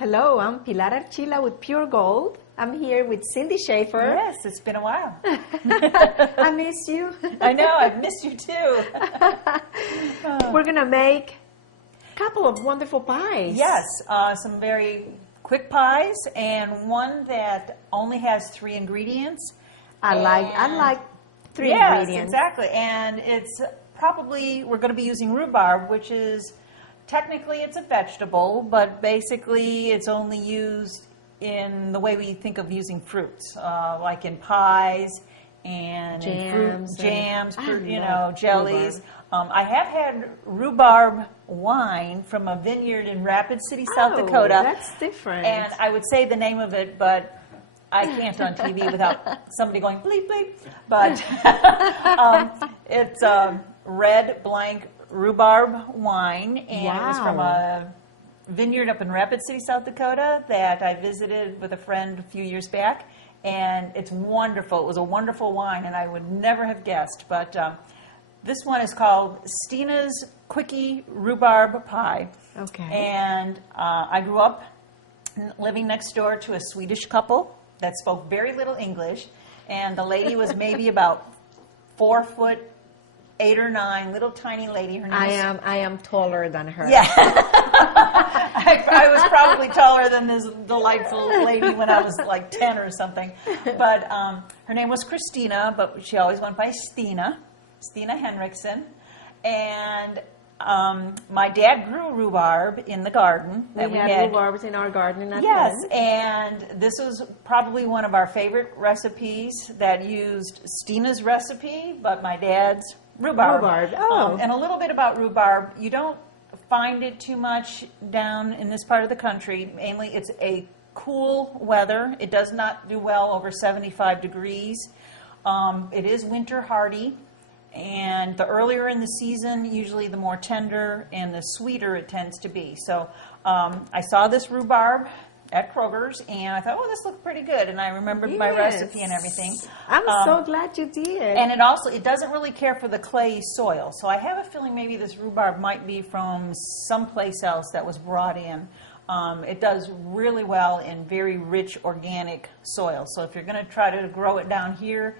Hello, I'm Pilar Archila with Pure Gold. I'm here with Cindy Schaefer. Yes, it's been a while. I miss you. I know, I've missed you too. We're going to make a couple of wonderful pies. Yes, some very quick pies and one that only has 3 ingredients. I like 3 yes, ingredients. Exactly. And it's probably, we're going to be using rhubarb, which is, technically it's a vegetable, but basically it's only used in the way we think of using fruits, like in pies and jams, jellies. I have had rhubarb wine from a vineyard in Rapid City, South Dakota. That's different. And I would say the name of it, but I can't on TV without somebody going bleep bleep. But it's red blank rhubarb wine, and it was from a vineyard up in Rapid City, South Dakota that I visited with a friend a few years back, and it's wonderful. It was a wonderful wine, and I would never have guessed. But this one is called Stina's Quickie Rhubarb Pie. Okay. And I grew up living next door to a Swedish couple that spoke very little English, and the lady was maybe about 4'8" or 9", little tiny lady. Her name I am taller than her. Yeah. I was probably taller than this delightful lady when I was like 10 or something. But her name was Christina, but she always went by Stina Henriksen. And my dad grew rhubarb in the garden. We had rhubarbs in our garden at home. And this was probably one of our favorite recipes that used Stina's recipe, but my dad's rhubarb. And a little bit about rhubarb. You don't find it too much down in this part of the country. Mainly it's a cool weather. It does not do well over 75 degrees. It is winter hardy. And the earlier in the season, usually the more tender and the sweeter it tends to be. So I saw this rhubarb at Kroger's, and I thought, oh, this looks pretty good. And I remembered my recipe and everything. I'm so glad you did. And it doesn't really care for the clay soil. So I have a feeling maybe this rhubarb might be from someplace else that was brought in. It does really well in very rich organic soil. So if you're going to try to grow it down here,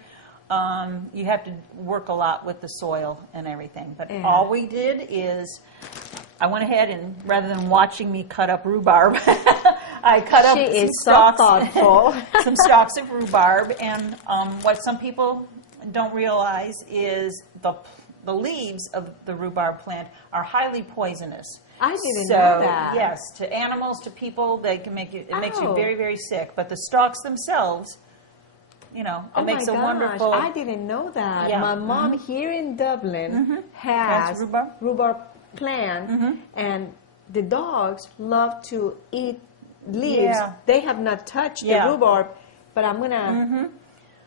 you have to work a lot with the soil and everything. But all we did is I went ahead and rather than watching me cut up rhubarb, I cut up some stalks of rhubarb. And what some people don't realize is the leaves of the rhubarb plant are highly poisonous. I didn't know that. Yes, to animals, to people, they can make you. It makes you very, very sick. But the stalks themselves, it makes a wonderful. I didn't know that. Yeah. My mom here in Dublin has rhubarb plant, and the dogs love to eat leaves. Yeah. They have not touched the rhubarb, but I'm gonna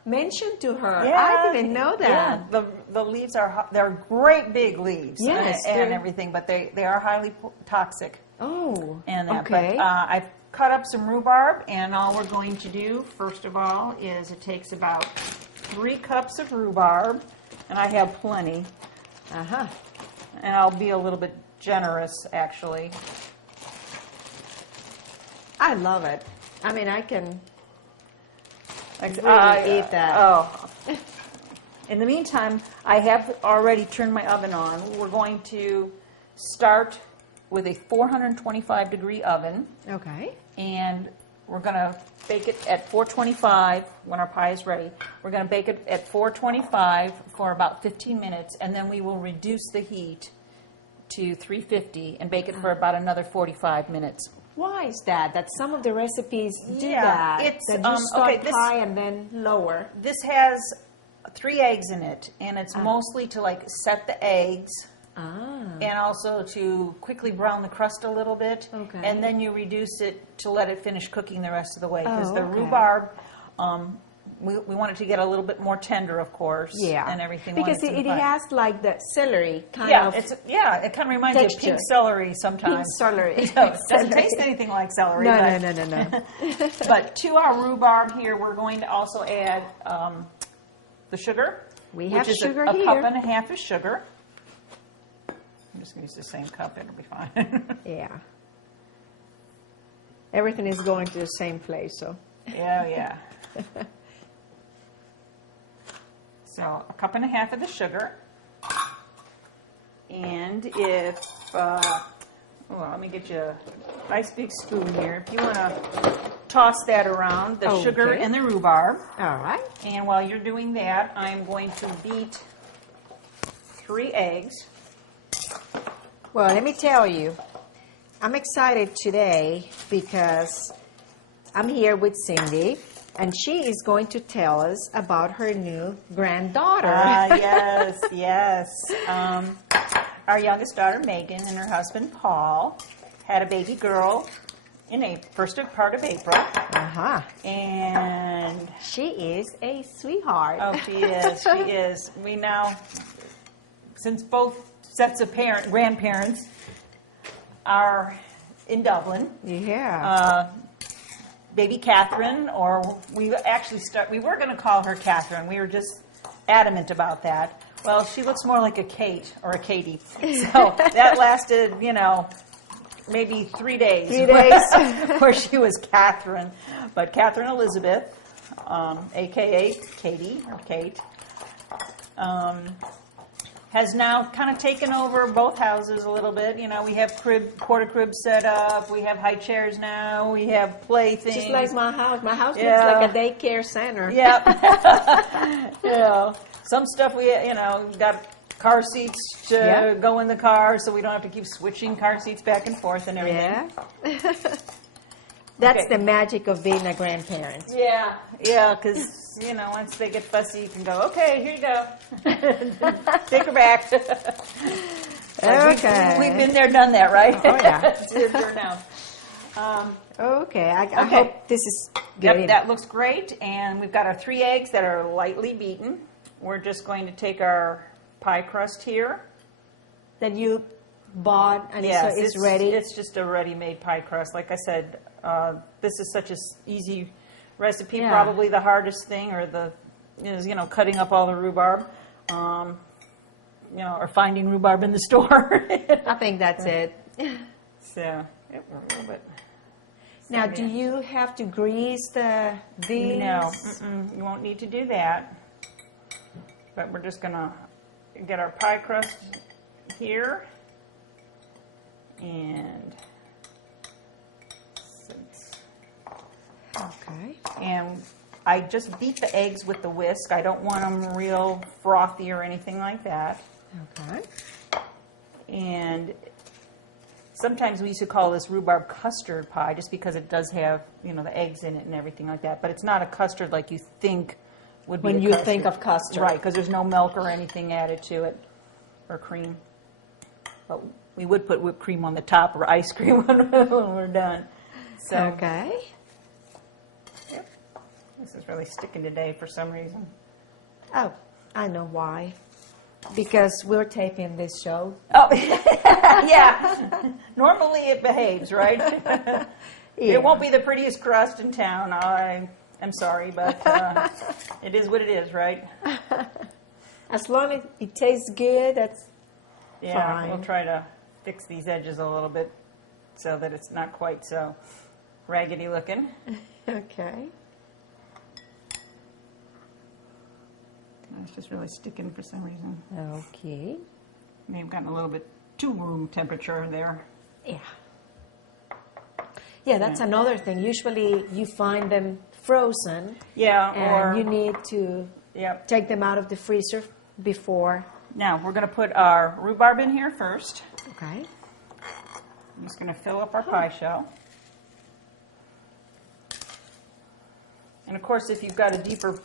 mention to her. Yeah. I didn't know that. Yeah. The leaves they're great big leaves. Yes, and everything, but they are highly toxic. Oh, And that. okay. But I've cut up some rhubarb, and all we're going to do first of all is it takes about 3 cups of rhubarb, and I have plenty. And I'll be a little bit generous, actually. I love it. I mean, I can really eat that. Oh. In the meantime, I have already turned my oven on. We're going to start with a 425 degree oven. Okay. And we're going to bake it at 425 when our pie is ready. We're going to bake it at 425 for about 15 minutes, and then we will reduce the heat to 350 and bake it for about another 45 minutes. Why is that? That some of the recipes do that. That you start high and then lower. This has 3 eggs in it, and it's mostly to set the eggs. And also to quickly brown the crust a little bit. Okay. And then you reduce it to let it finish cooking the rest of the way. Because the rhubarb, we want it to get a little bit more tender, of course. Yeah. And everything. Because it has like the celery kind of it kind of reminds you of pink celery sometimes. Pink celery. It doesn't taste anything like celery. No. But to our rhubarb here, we're going to also add the sugar. We have sugar a here. cup and a half of sugar. I'm just going to use the same cup. It'll be fine. Yeah. Everything is going to the same place, so. Yeah, yeah. So 1.5 cups of the sugar. And if, well, let me get you a nice big spoon here. If you want to toss that around, the sugar and the rhubarb. All right. And while you're doing that, I'm going to beat 3 eggs. Well, let me tell you, I'm excited today because I'm here with Cindy, and she is going to tell us about her new granddaughter. Yes, yes. Our youngest daughter, Megan, and her husband, Paul, had a baby girl in the first part of April. Uh-huh. And she is a sweetheart. Oh, she is. She is. We now, since both sets of grandparents are in Dublin. Yeah. Baby Catherine, or we were going to call her Catherine. We were just adamant about that. Well, she looks more like a Kate or a Katie. So that lasted, maybe 3 days. 3 days. Where she was Catherine. But Catherine Elizabeth, a.k.a. Katie or Kate, has now kind of taken over both houses a little bit. We have quarter cribs set up. We have high chairs now. We have playthings. Just like my house. My house looks like a daycare center. Yeah. Yeah. Some stuff we, got car seats to go in the car, so we don't have to keep switching car seats back and forth and everything. Yeah. That's the magic of being a grandparent. Yeah, yeah, because, once they get fussy, you can go, okay, here you go. Take her back. Okay. We've been there, done that, right? Oh, yeah. It's here now. Okay, I hope this is good. Yep, that looks great. And we've got our 3 eggs that are lightly beaten. We're just going to take our pie crust here. That you bought and yes, so it's ready? It's just a ready-made pie crust. Like I said, this is such an easy recipe. Yeah. Probably the hardest thing is cutting up all the rhubarb, or finding rhubarb in the store. I think that's it. So, a little bit. Now, do you have to grease these? No, you won't need to do that. But we're just going to get our pie crust here. And okay. And I just beat the eggs with the whisk. I don't want them real frothy or anything like that. Okay. And sometimes we used to call this rhubarb custard pie just because it does have, the eggs in it and everything like that. But it's not a custard like you think would be when you custard. think of custard. Right, because there's no milk or anything added to it, or cream. But we would put whipped cream on the top or ice cream when we're done. So, okay. Yep. This is really sticking today for some reason. Oh, I know why. Because we're taping this show. Oh, yeah. Normally it behaves, right? Yeah. It won't be the prettiest crust in town. I'm sorry, but it is what it is, right? As long as it tastes good, that's fine. We'll try to fix these edges a little bit so that it's not quite so raggedy looking. Okay. It's just really sticking for some reason. Okay. May have gotten a little bit too room temperature there. Yeah. Yeah, that's another thing. Usually you find them frozen. Yeah, and you need to Yep. take them out of the freezer before. Now, we're going to put our rhubarb in here first. Okay. I'm just going to fill up our pie shell. And, of course, if you've got a deeper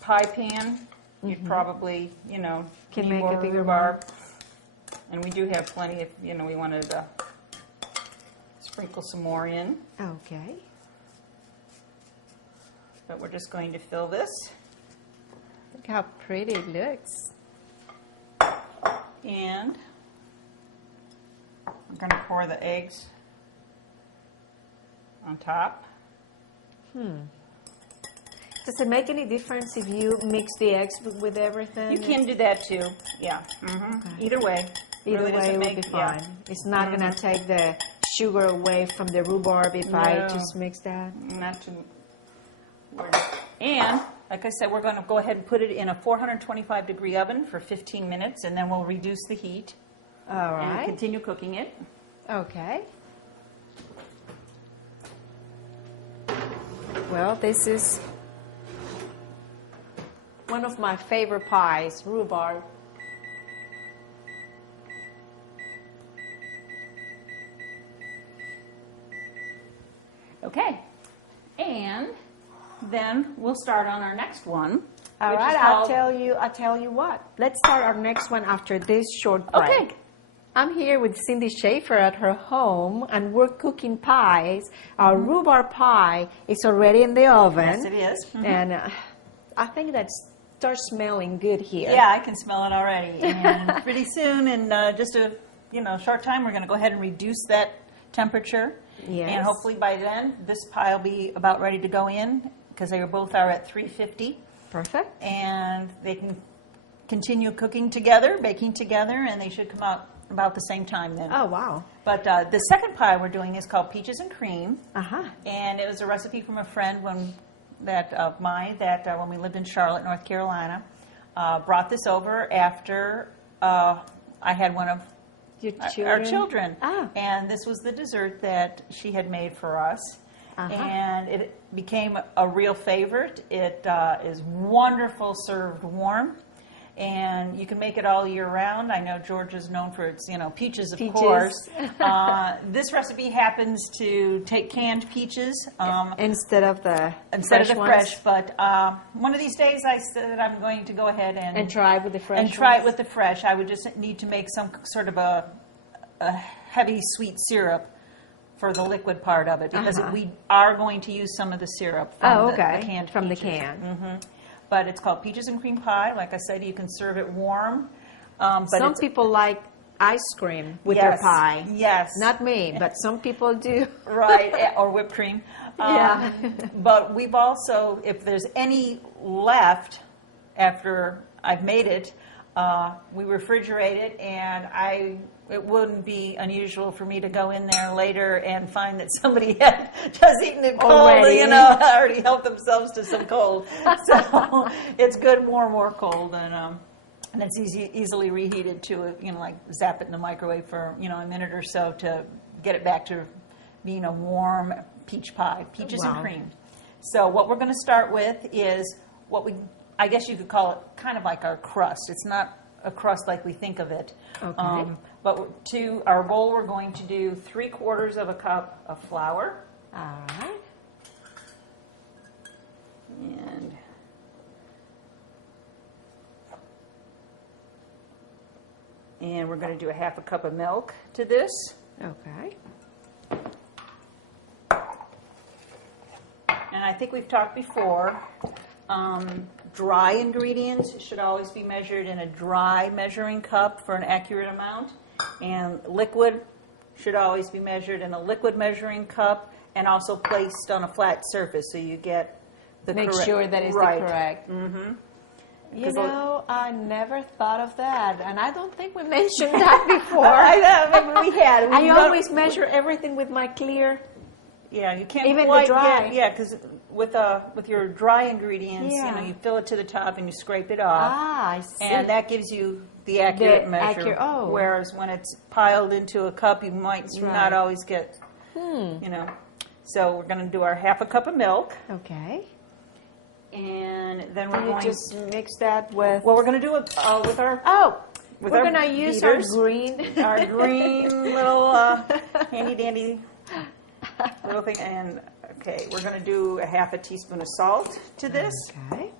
pie pan, you'd probably, Can need make more a bigger rhubarb. And we do have plenty if, we wanted to sprinkle some more in. Okay. But we're just going to fill this. Look how pretty it looks. And I'm going to pour the eggs on top. Does it make any difference if you mix the eggs with everything? You can do that too. Yeah. Mm-hmm. Okay. Either way. Either really way, it will make, be fine. It's not going to take the sugar away from the rhubarb if I No. just mix that? Not too. And like I said, we're going to go ahead and put it in a 425-degree oven for 15 minutes, and then we'll reduce the heat All and right. continue cooking it. Okay. Well, this is one of my favorite pies, rhubarb. Okay, and then we'll start on our next one. All which is right, called- I'll tell you what. Let's start our next one after this short break. Okay. I'm here with Cindy Schaefer at her home, and we're cooking pies. Our rhubarb pie is already in the oven. Yes, it is. Mhm. And I think that starts smelling good here. Yeah, I can smell it already. And pretty soon, in just a short time, we're going to go ahead and reduce that temperature. Yes. And hopefully by then, this pie will be about ready to go in because they both are at 350. Perfect. And they can continue cooking together, baking together, and they should come out about the same time then. Oh, wow. But the second pie we're doing is called Peaches and Cream. Uh-huh. And it was a recipe from a friend of mine that when we lived in Charlotte, North Carolina, brought this over after I had one of Your our children. Ah. And this was the dessert that she had made for us. Uh-huh. And it became a real favorite. It is wonderful served warm. And you can make it all year round. I know Georgia's known for its, peaches, of Peaches. course. This recipe happens to take canned peaches Instead of the fresh. But one of these days, I said I'm going to go ahead And try with the fresh and try it ones. with the fresh. I would just need to make some sort of a heavy sweet syrup for the liquid part of it because Uh-huh. we are going to use some of the syrup from Oh, the okay. canned From the peaches. can. Mhm. But it's called Peaches and Cream Pie. Like I said, you can serve it warm. But Some it's, people like ice cream with yes, their pie. Yes. Not me, but some people do. Right, or whipped cream. Yeah. But we've also, if there's any left after I've made it, we refrigerate it, and it wouldn't be unusual for me to go in there later and find that somebody had just eaten it cold, Already. already helped themselves to some cold. So it's good warm or cold, and it's easily reheated to, like zap it in the microwave for, a minute or so to get it back to being a warm peach pie, peaches Wow. and cream. So what we're going to start with is I guess you could call it kind of like our crust. It's not a crust like we think of it. Okay. But to our bowl, we're going to do 3/4 of a cup of flour. All right. And we're going to do a 1/2 cup of milk to this. Okay. And I think we've talked before, dry ingredients should always be measured in a dry measuring cup for an accurate amount. And liquid should always be measured in a liquid measuring cup and also placed on a flat surface so you get the Make correct. sure that is right. the correct. I never thought of that, and I don't think we mentioned that before. I know, maybe we had. I always measure everything with my clear. Yeah, you can't Even the quite dry. because with your dry ingredients, Yeah. you fill it to the top and you scrape it off. I see. And that gives you the accurate measure. oh. Whereas when it's piled into a cup, you might That's not right. always get, So we're going to do our 1/2 cup of milk. Okay. And then we're Can you going just mix that with... Well, we're going to do it with our... Oh, with we're our going to use beaters. our green... Our green little handy-dandy little thing. And, okay, we're going to do a 1/2 teaspoon of salt to this. Okay.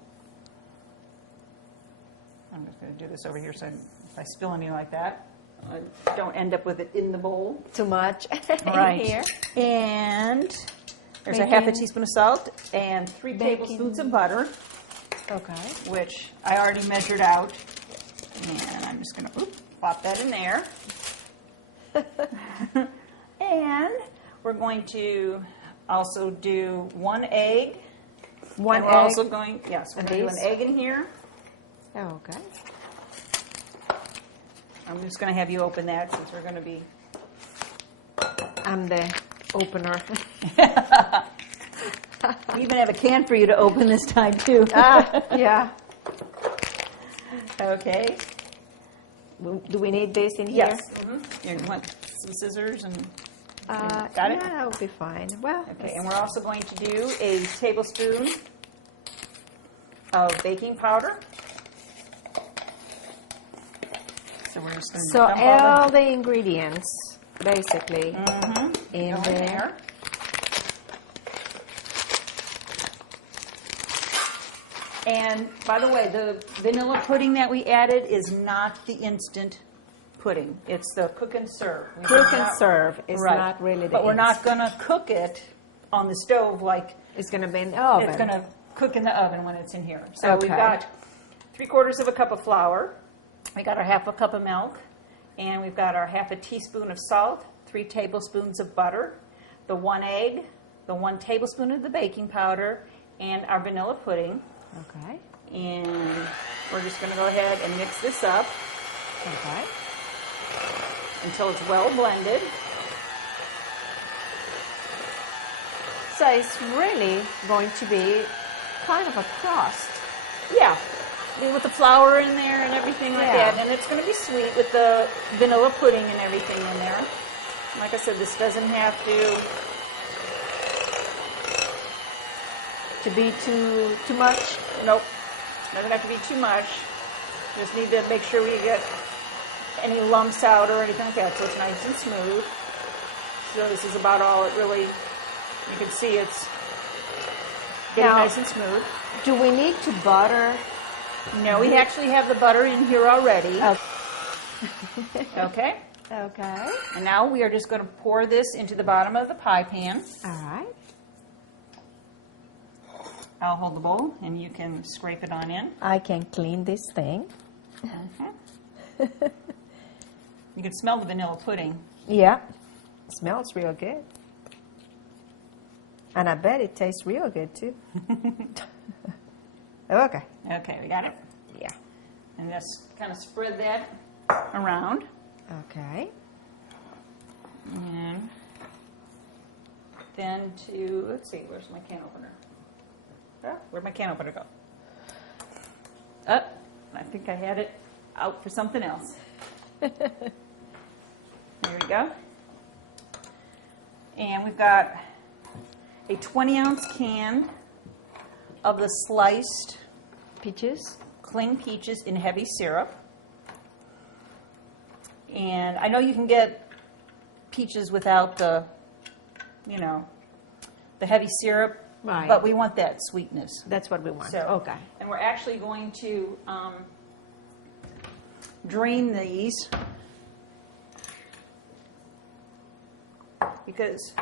I'm just going to do this over here so if I spill any like that, I don't end up with it in the bowl. Too much Right. here. And there's a Baking. 1/2 teaspoon of salt and 3 tablespoons of butter, Okay. which I already measured out. And I'm just going to pop that in there. And we're going to also do 1 egg. One and we're egg. also going, yes, we're And going to do these? an egg in here. Okay. I'm just going to have you open that since we're going to be I'm the opener. We even have a can for you to open this time, too. Yeah. Okay. Do we need this in here? Yes. Here, you want some scissors and got it? Yeah, that will be fine. Well, Okay, and we're also going to do a tablespoon of baking powder. So we're just going to so dump all all the ingredients, basically, in go in there. And by the way, the vanilla pudding that we added is not the instant pudding. It's the cook and serve. Cook and serve is Right. not really the But we're not instant. going to cook it on the stove like It's going to be in the oven. it's going to cook in the oven when it's in here. So we've Okay. got 3/4 of a cup of flour. We got our 1/2 cup of milk. And we've got our 1/2 teaspoon of salt, 3 tablespoons of butter, the 1 egg, the 1 tablespoon of the baking powder, and our vanilla pudding. Okay. And we're just going to go ahead and mix this up Okay. until it's well blended. So it's really going to be kind of a crust. Yeah, with the flour in there and everything like Yeah. that. And it's going to be sweet with the vanilla pudding and everything in there. Like I said, this doesn't have To be too much. nope, doesn't have to be too much. Just need to make sure we get any lumps out or anything like that so it's nice and smooth. So this is about all it really, you can see it's getting Now- nice and smooth. Do we need to butter? No, we actually have the butter in here already. Oh. Okay. Okay. And now we are just going to pour this into the bottom of the pie pan. All right. I'll hold the bowl and you can scrape it on in. I can clean this thing. You can smell the vanilla pudding. Yeah. Smells real good. And I bet it tastes real good too. Okay. Okay, we got it? Yeah. And just kind of spread that around. Okay. And then let's see, where's my can opener? Where'd my can opener go? I think I had it out for something else. There we go. And we've got a 20-ounce can of the sliced Peaches? cling peaches in heavy syrup. And I know you can get peaches without the heavy syrup, Right. but we want that sweetness. That's what we want. So, Okay. And we're actually going to drain these because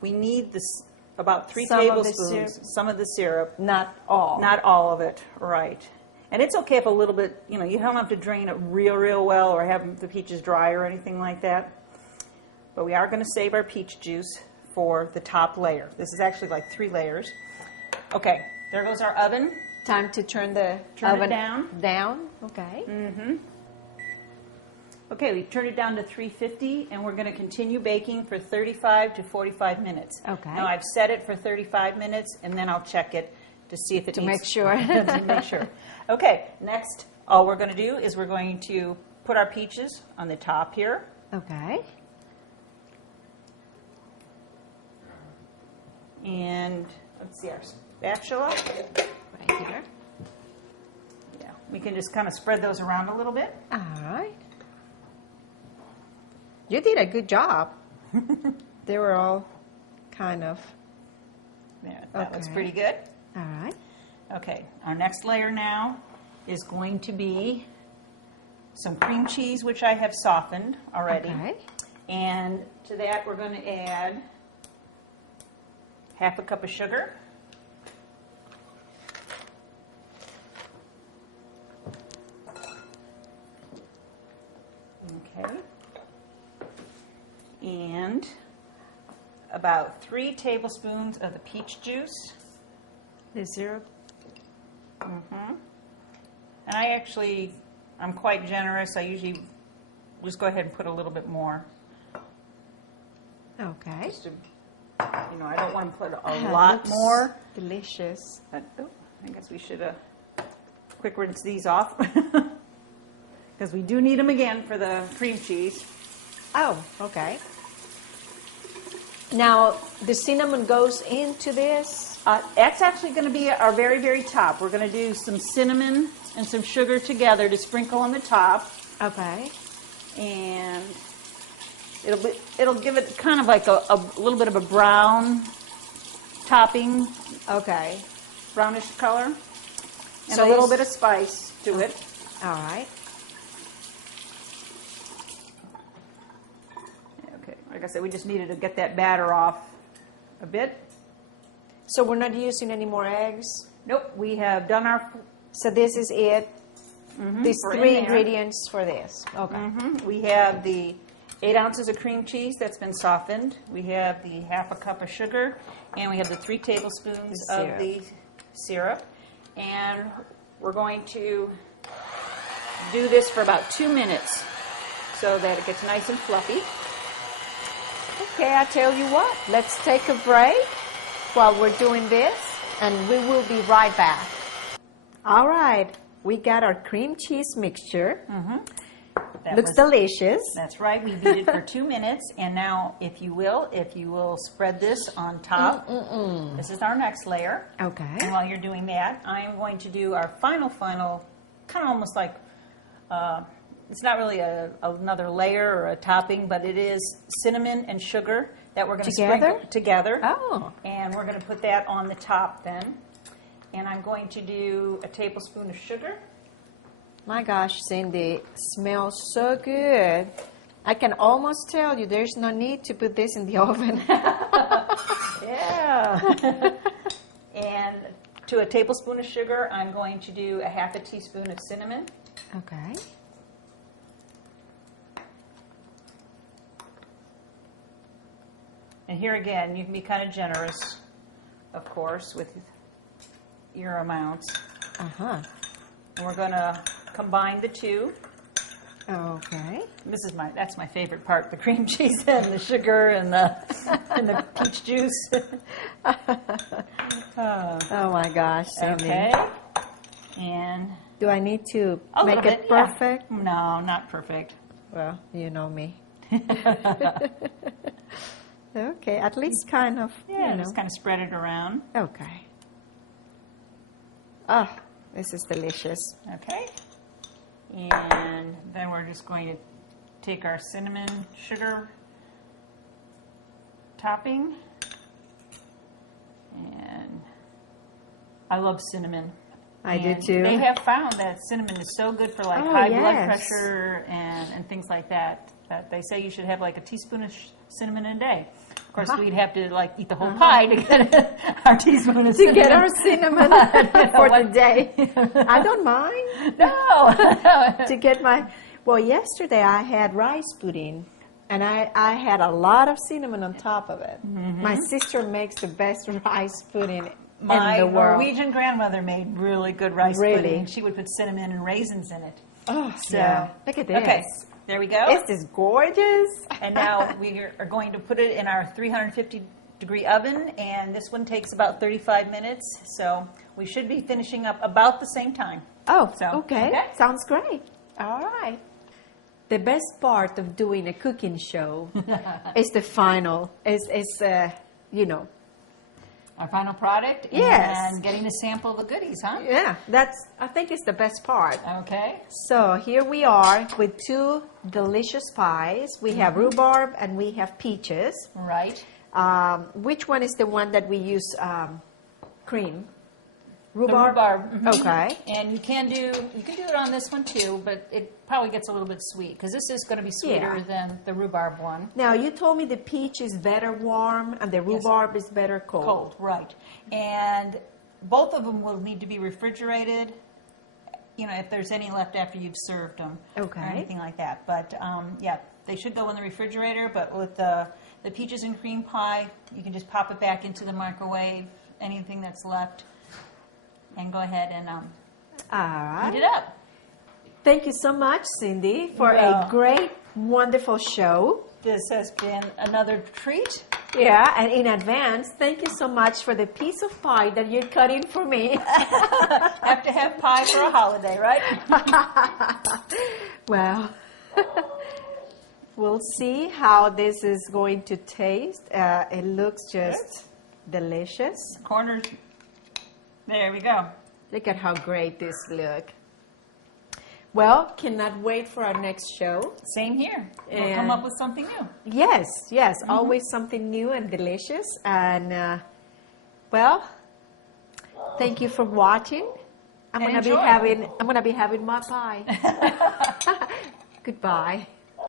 we need this about 3 Some of the tablespoons, syrup. some of the syrup. Not all. Not all of it, right. And it's okay if a little bit, you don't have to drain it real well or have the peaches dry or anything like that. But we are going to save our peach juice for the top layer. This is actually like 3 layers. Okay, there goes our oven. Time to turn the Turn it oven down. Down. Okay. Okay, we turned it down to 350 and we're going to continue baking for 35 to 45 minutes. Okay. Now I've set it for 35 minutes and then I'll check it to see if it To needs make sure. to make sure. Okay, next all we're going to do is we're going to put our peaches on the top here. Okay. And let's see our spatula. Right here. Yeah, we can just kind of spread those around a little bit. All right. You did a good job. They were all kind of. Yeah, that looks Okay. pretty good. All right. Okay, our next layer now is going to be some cream cheese, which I have softened already. Okay. And to that, we're going to add 1/2 cup of sugar. Okay. And about 3 tablespoons of the peach juice. The syrup. And I'm quite generous. I usually just go ahead and put a little bit more. Okay. Just to, you know, I don't want to put a lot looks more. delicious. But, oh, I guess we should quick rinse these off. Because we do need them again for the cream cheese. Oh, okay. Now, the cinnamon goes into this? That's actually going to be our very, very top. We're going to do some cinnamon and some sugar together to sprinkle on the top. Okay. And it'll give it kind of like a little bit of a brown topping, Okay. brownish color, and So a little these- bit of spice to it. All right. Okay, like I said, we just needed to get that batter off a bit. So we're not using any more eggs? Nope, we have done our. So this is it? These we're in 3 there. ingredients for this. Okay. We have the 8 ounces of cream cheese that's been softened. We have the half a cup of sugar, and we have the 3 tablespoons The of syrup. the syrup. And we're going to do this for about 2 minutes so that it gets nice and fluffy. Okay, I tell you what, let's take a break while we're doing this, and we will be right back. All right, we got our cream cheese mixture. That Looks was- delicious. That's right. We beat it for 2 minutes, and now, if you will spread this on top. This is our next layer. Okay. And while you're doing that, I am going to do our final, kind of almost like, it's not really another layer or a topping, but it is cinnamon and sugar that we're going to sprinkle together. Oh. And we're going to put that on the top then. And I'm going to do a tablespoon of sugar. My gosh, Cindy, smells so good. I can almost tell you there's no need to put this in the oven. Yeah. And to a tablespoon of sugar, I'm going to do a half a teaspoon of cinnamon. Okay. And here again, you can be kind of generous, of course, with your amounts. Uh-huh. And we're going to combine the two. Okay. That's my favorite part, the cream cheese and the sugar and the peach juice. Oh my gosh, Cindy. Okay. And Do I need to a make little it bit, yeah. perfect? No, not perfect. Well, you know me. Okay, at least kind of, Yeah, you know. just kind of spread it around. Okay. Oh, this is delicious. Okay. And then we're just going to take our cinnamon sugar topping. And I love cinnamon. I do And too. They have found that cinnamon is so good for like Oh, high blood yes. pressure and things like that. That they say you should have like a teaspoon of cinnamon a day. Of course, we'd have to like eat the whole pie to get our teaspoon of cinnamon. To get our cinnamon for the day. I don't mind. No. To get well, yesterday I had rice pudding, and I had a lot of cinnamon on top of it. My sister makes the best rice pudding My in the world. Norwegian grandmother made really good rice Really? pudding. She would put cinnamon and raisins in it. Oh, So, yeah. Look at this. Okay, there we go. Isn't this gorgeous? And now we are going to put it in our 350-degree oven, and this one takes about 35 minutes. So we should be finishing up about the same time. Oh, So, okay. okay. Sounds great. All right. The best part of doing a cooking show is the final. You know. Our final product, Yes. and getting to sample the goodies, huh? Yeah, I think it's the best part. Okay. So here we are with 2 delicious pies. We have rhubarb and we have peaches. Right. Which one is the one that we use cream? The rhubarb. Mhm. Okay. And you can do it on this one too, but it probably gets a little bit sweet because this is going to be sweeter Yeah. than the rhubarb one. Now you told me the peach is better warm and the rhubarb is better cold. Cold, right. And both of them will need to be refrigerated, you know, if there's any left after you've served them. Okay. Or anything like that. But, yeah, they should go in the refrigerator, but with the peaches and cream pie, you can just pop it back into the microwave, anything that's left, and go ahead and All right. heat it up. Thank you so much, Cindy, for Yeah. a great, wonderful show. This has been another treat. Yeah, and in advance, thank you so much for the piece of pie that you're cutting for me. Have to have pie for a holiday, right? Well, we'll see how this is going to taste. It looks just delicious. Corners. There we go. Look at how great this look. Well, cannot wait for our next show. Same here. We'll And- come up with something new. Yes, always something new and delicious. And well, thank you for watching. I'm And gonna enjoy. be having my pie. Goodbye.